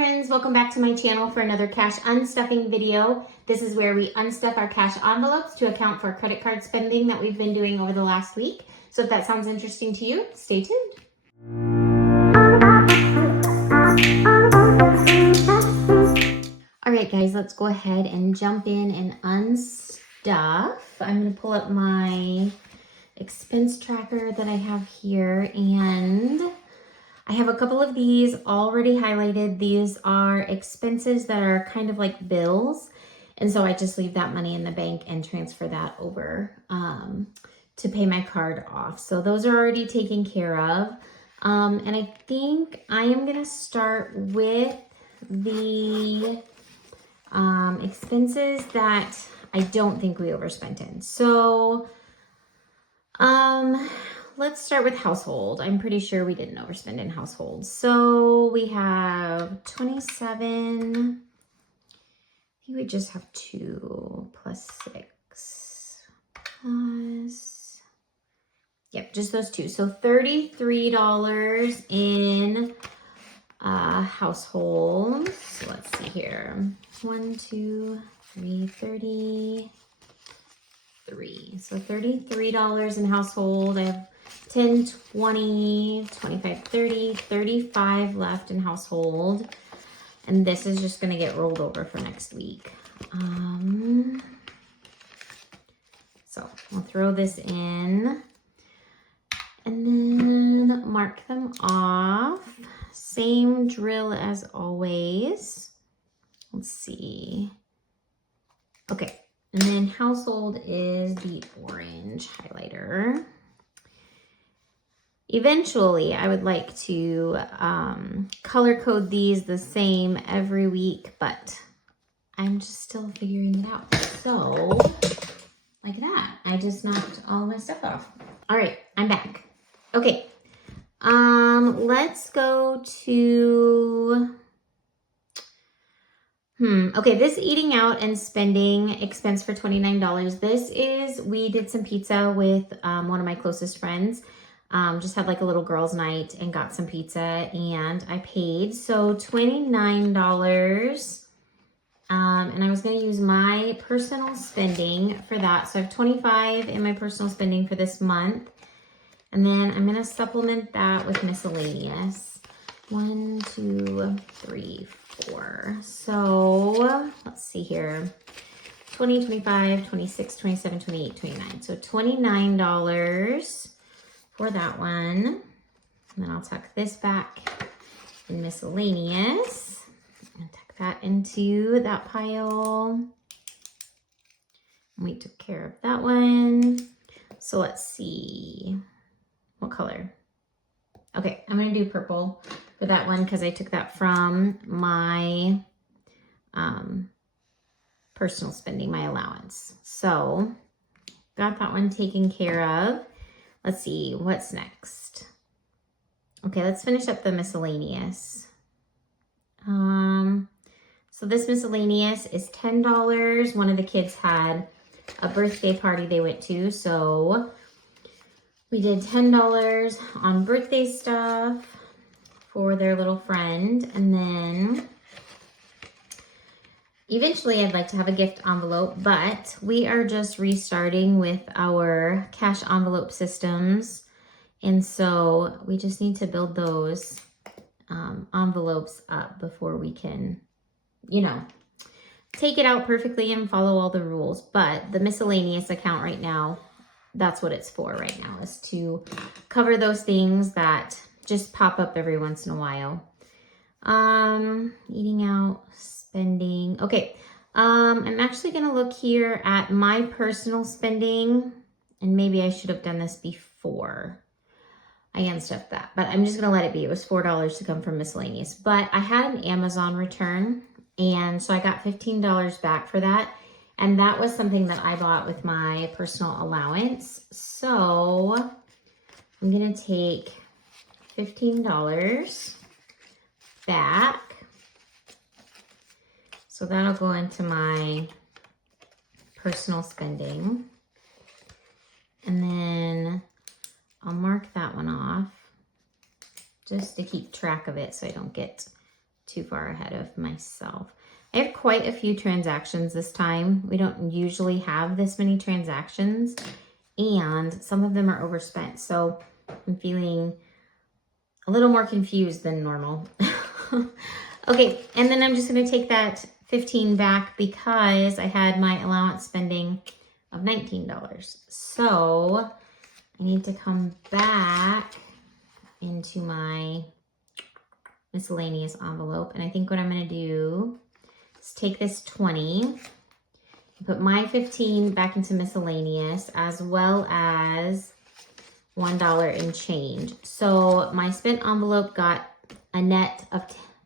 friends, welcome back to my channel for another cash unstuffing video. This is where we unstuff our cash envelopes to account for credit card spending that we've been doing over the last week. So if that sounds interesting to you, stay tuned. All right guys, let's go ahead and jump in and unstuff. I'm gonna pull up my expense tracker that I have here, and I have a couple of these already highlighted. These are expenses that are kind of like bills. And so I just leave that money in the bank and transfer that over to pay my card off. So those are already taken care of. And I think I am gonna start with the expenses that I don't think we overspent in. So let's start with household. I'm pretty sure we didn't overspend in household. So we have 27. I think we just have 2 plus 6 plus, yep, just those 2. So $33 in household. So let's see here. 1, 2, 3, 30. So $33 in household. I have 10, 20, 25, 30, 35 left in household. And this is just going to get rolled over for next week. So I'll throw this in and then mark them off. Same drill as always. Let's see. Okay. And then household is the orange highlighter. Eventually, I would like to color code these the same every week, but I'm just still figuring it out. So, like that, I just knocked all my stuff off. All right, I'm back. Okay, let's go to... Okay, this eating out and spending expense for $29. This is, we did some pizza with one of my closest friends. Just had like a little girls' night and got some pizza and I paid. So $29. And I was going to use my personal spending for that. So I have $25 in my personal spending for this month. And then I'm going to supplement that with miscellaneous. 1, 2, 3, 4. So let's see here. 20, 25, 26, 27, 28, 29. So $29 for that one. And then I'll tuck this back in miscellaneous and tuck that into that pile. And we took care of that one. So let's see. What color? Okay, I'm going to do purple for that one because I took that from my personal spending, my allowance. So got that one taken care of. Let's see, what's next? Okay, let's finish up the miscellaneous. So this miscellaneous is $10. One of the kids had a birthday party they went to, so we did $10 on birthday stuff for their little friend. And then eventually I'd like to have a gift envelope, but we are just restarting with our cash envelope systems. And so we just need to build those envelopes up before we can, you know, take it out perfectly and follow all the rules. But the miscellaneous account right now, that's what it's for right now, is to cover those things that just pop up every once in a while. Eating out, spending. Okay, I'm actually going to look here at my personal spending, and maybe I should have done this before I unstuffed that, but I'm just going to let it be. It was $4 to come from miscellaneous, but I had an Amazon return, and so I got $15 back for that. And that was something that I bought with my personal allowance. So I'm going to take $15 back. So that'll go into my personal spending. And then I'll mark that one off just to keep track of it so I don't get too far ahead of myself. I have quite a few transactions this time. We don't usually have this many transactions, and some of them are overspent. So I'm feeling a little more confused than normal. Okay, and then I'm just gonna take that 15 back because I had my allowance spending of $19. So I need to come back into my miscellaneous envelope. And I think what I'm gonna do is take this 20, put my 15 back into miscellaneous, as well as $1 in change. So my spent envelope got a net of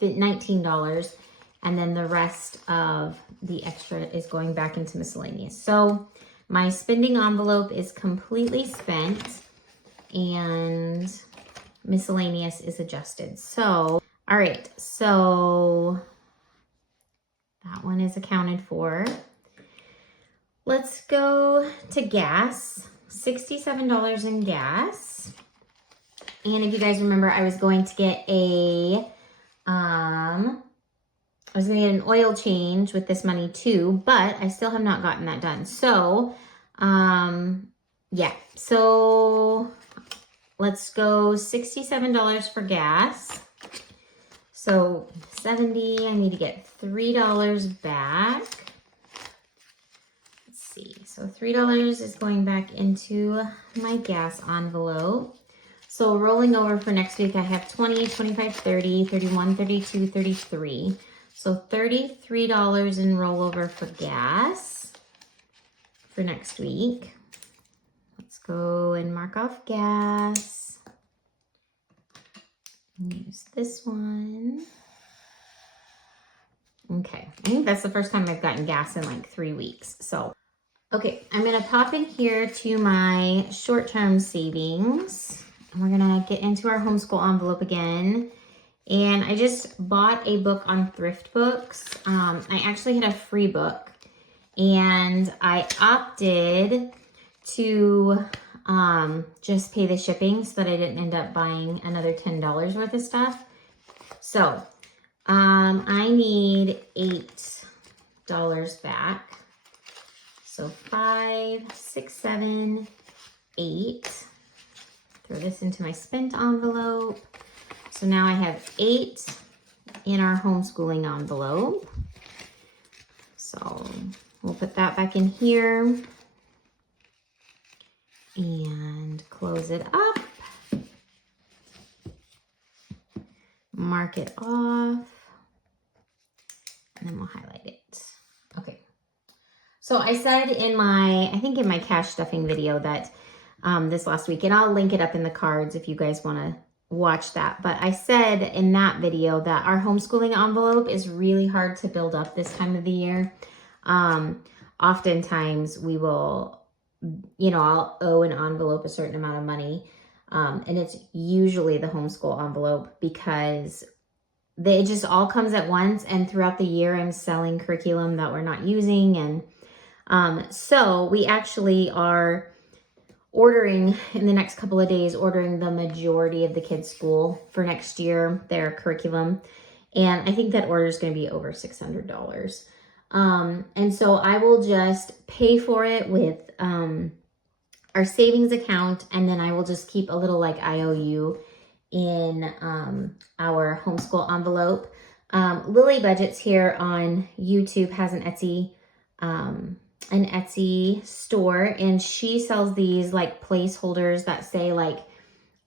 $19, and then the rest of the extra is going back into miscellaneous. So my spending envelope is completely spent and miscellaneous is adjusted. So, all right, so that one is accounted for. Let's go to gas. $67 in gas. And if you guys remember, I was going to get an oil change with this money too, but I still have not gotten that done. So, yeah. So let's go $67 for gas. So 70, I need to get $3 back. Let's see. So $3 is going back into my gas envelope. So rolling over for next week, I have 20, 25, 30, 31, 32, 33. So $33 in rollover for gas for next week. Let's go and mark off gas. Use this one. Okay, I think that's the first time I've gotten gas in like 3 weeks. So, okay, I'm gonna pop in here to my short-term savings. And we're gonna get into our homeschool envelope again. And I just bought a book on thrift books. I actually had a free book, and I opted to just pay the shipping so that I didn't end up buying another $10 worth of stuff. So I need $8 back. So 5, 6, 7, 8. Throw this into my spent envelope. So now I have 8 in our homeschooling envelope. So we'll put that back in here and close it up. Mark it off. And then we'll highlight it. Okay. So I said in my, I think in my cash stuffing video that this last week, and I'll link it up in the cards if you guys want to watch that. But I said in that video that our homeschooling envelope is really hard to build up this time of the year. Oftentimes we will, you know, I'll owe an envelope a certain amount of money. And it's usually the homeschool envelope because it just all comes at once. And throughout the year, I'm selling curriculum that we're not using. And so we actually are ordering in the next couple of days, ordering the majority of the kids' school for next year, their curriculum. And I think that order is going to be over $600. And so I will just pay for it with our savings account, and then I will just keep a little like IOU in our homeschool envelope. Lily Budgets here on YouTube has an Etsy store, and she sells these like placeholders that say like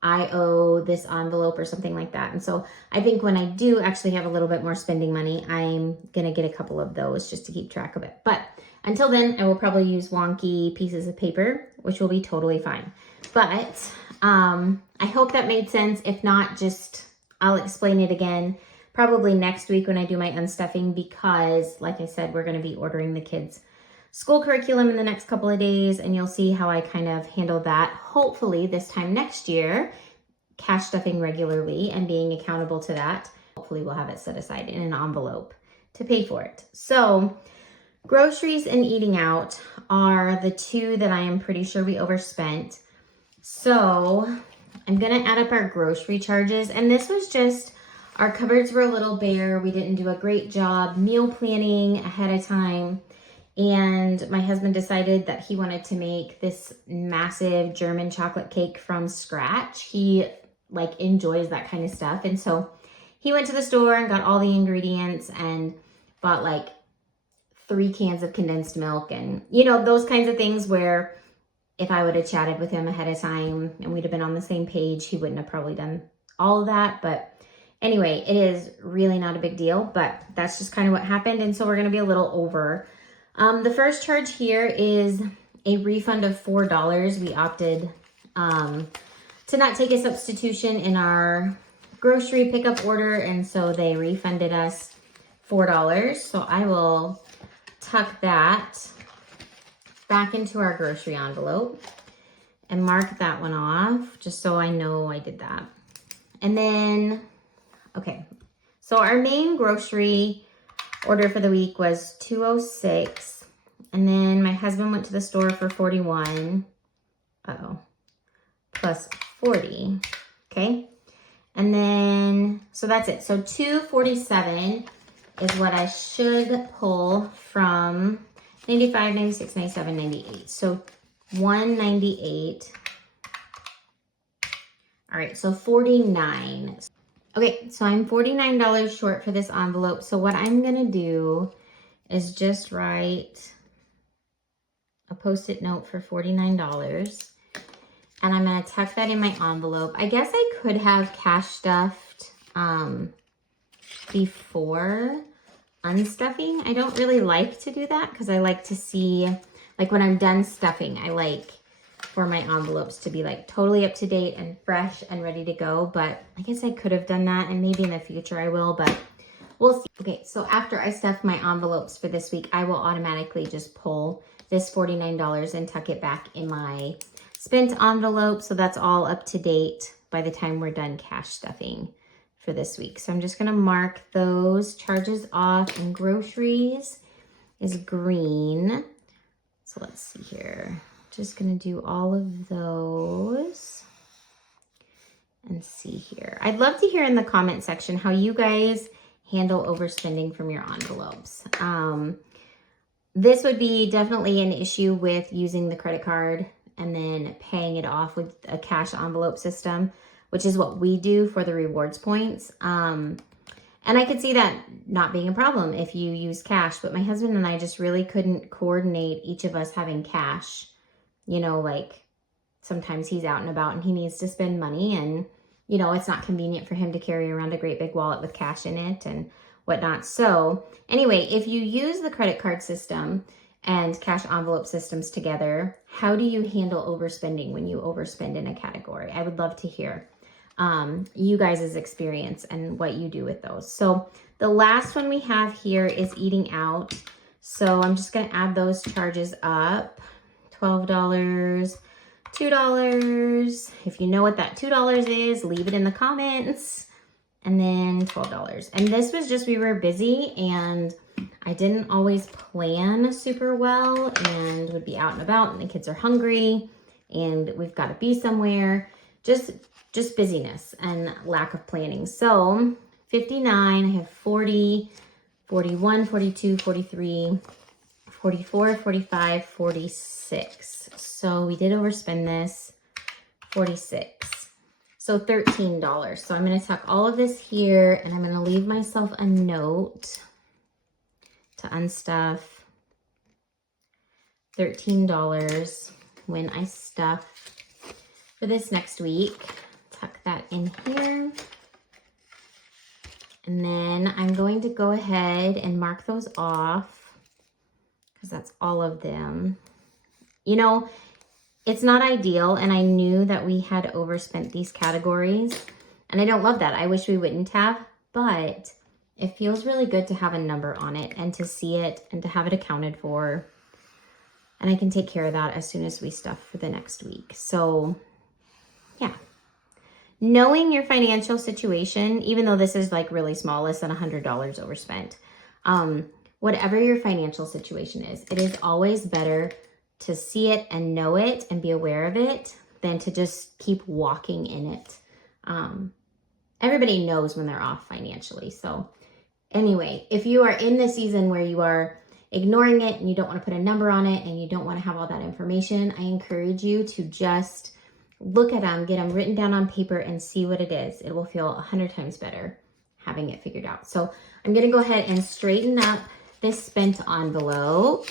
I owe this envelope or something like that. And so I think when I do actually have a little bit more spending money, I'm gonna get a couple of those just to keep track of it. But until then, I will probably use wonky pieces of paper, which will be totally fine. But I hope that made sense. If not, just I'll explain it again probably next week when I do my unstuffing, because like I said, we're gonna be ordering the kids' school curriculum in the next couple of days, and you'll see how I kind of handle that. Hopefully this time next year, cash stuffing regularly and being accountable to that. Hopefully we'll have it set aside in an envelope to pay for it. So groceries and eating out are the two that I am pretty sure we overspent. So I'm gonna add up our grocery charges, and this was just Our cupboards were a little bare. We didn't do a great job meal planning ahead of time. And my husband decided that he wanted to make this massive German chocolate cake from scratch. He like enjoys that kind of stuff. And so he went to the store and got all the ingredients and bought like 3 cans of condensed milk and, you know, those kinds of things where if I would have chatted with him ahead of time and we'd have been on the same page, he wouldn't have probably done all of that. But anyway, it is really not a big deal, but that's just kind of what happened. And so we're going to be a little over. The first charge here is a refund of $4. We opted to not take a substitution in our grocery pickup order, and so they refunded us $4. So I will tuck that back into our grocery envelope and mark that one off just so I know I did that. And then, okay, so our main grocery order for the week was $206, and then my husband went to the store for $41. Plus 40. Okay, and then so that's it. So $247 is what I should pull from 95, 96, 97, 98. So $198. All right, so $49. Okay, so I'm $49 short for this envelope. So what I'm gonna do is just write a Post-it note for $49. And I'm gonna tuck that in my envelope. I guess I could have cash stuffed before unstuffing. I don't really like to do that because I like to see, like when I'm done stuffing, I like for my envelopes to be like totally up to date and fresh and ready to go. But I guess I could have done that, and maybe in the future I will, but we'll see. Okay, so after I stuff my envelopes for this week, I will automatically just pull this $49 and tuck it back in my spent envelope. So that's all up to date by the time we're done cash stuffing for this week. So I'm just gonna mark those charges off, and groceries is green. So let's see here. Just gonna do all of those and see here. I'd love to hear in the comment section how you guys handle overspending from your envelopes. This would be definitely an issue with using the credit card and then paying it off with a cash envelope system, which is what we do for the rewards points. And I could see that not being a problem if you use cash, but my husband and I just really couldn't coordinate each of us having cash. You know, like sometimes he's out and about and he needs to spend money, and, you know, it's not convenient for him to carry around a great big wallet with cash in it and whatnot. So anyway, if you use the credit card system and cash envelope systems together, how do you handle overspending when you overspend in a category? I would love to hear you guys' experience and what you do with those. So the last one we have here is eating out. So I'm just gonna add those charges up. $12, $2. If you know what that $2 is, leave it in the comments. And then $12. And this was just, we were busy and I didn't always plan super well and would be out and about and the kids are hungry and we've got to be somewhere. Just busyness and lack of planning. So 59, I have 40, 41, 42, 43, 44, 45, 46. So we did overspend this, 46. So $13. So I'm going to tuck all of this here and I'm going to leave myself a note to unstuff $13 when I stuff for this next week. Tuck that in here. And then I'm going to go ahead and mark those off because that's all of them. You know, it's not ideal, and I knew that we had overspent these categories, and I don't love that. I wish we wouldn't have, but it feels really good to have a number on it and to see it and to have it accounted for. And I can take care of that as soon as we stuff for the next week. So yeah, knowing your financial situation, even though this is like really small, less than $100 overspent, whatever your financial situation is, it is always better to see it and know it and be aware of it than to just keep walking in it. everybody knows when they're off financially. So anyway, if you are in the season where you are ignoring it and you don't want to put a number on it and you don't want to have all that information, I encourage you to just look at them, get them written down on paper and see what it is. It will feel 100 times better having it figured out. So I'm going to go ahead and straighten up this spent envelope.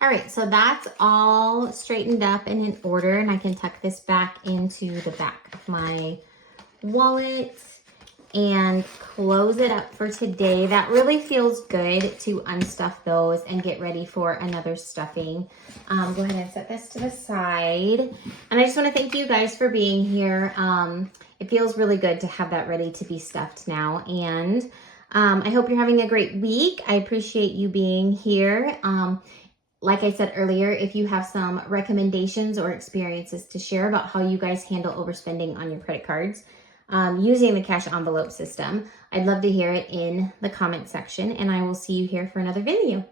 All right, so that's all straightened up and in order, and I can tuck this back into the back of my wallet and close it up for today. That really feels good to unstuff those and get ready for another stuffing. Go ahead and set this to the side. And I just want to thank you guys for being here. It feels really good to have that ready to be stuffed now. And I hope you're having a great week. I appreciate you being here. Like I said earlier, if you have some recommendations or experiences to share about how you guys handle overspending on your credit cards using the cash envelope system, I'd love to hear it in the comment section, and I will see you here for another video.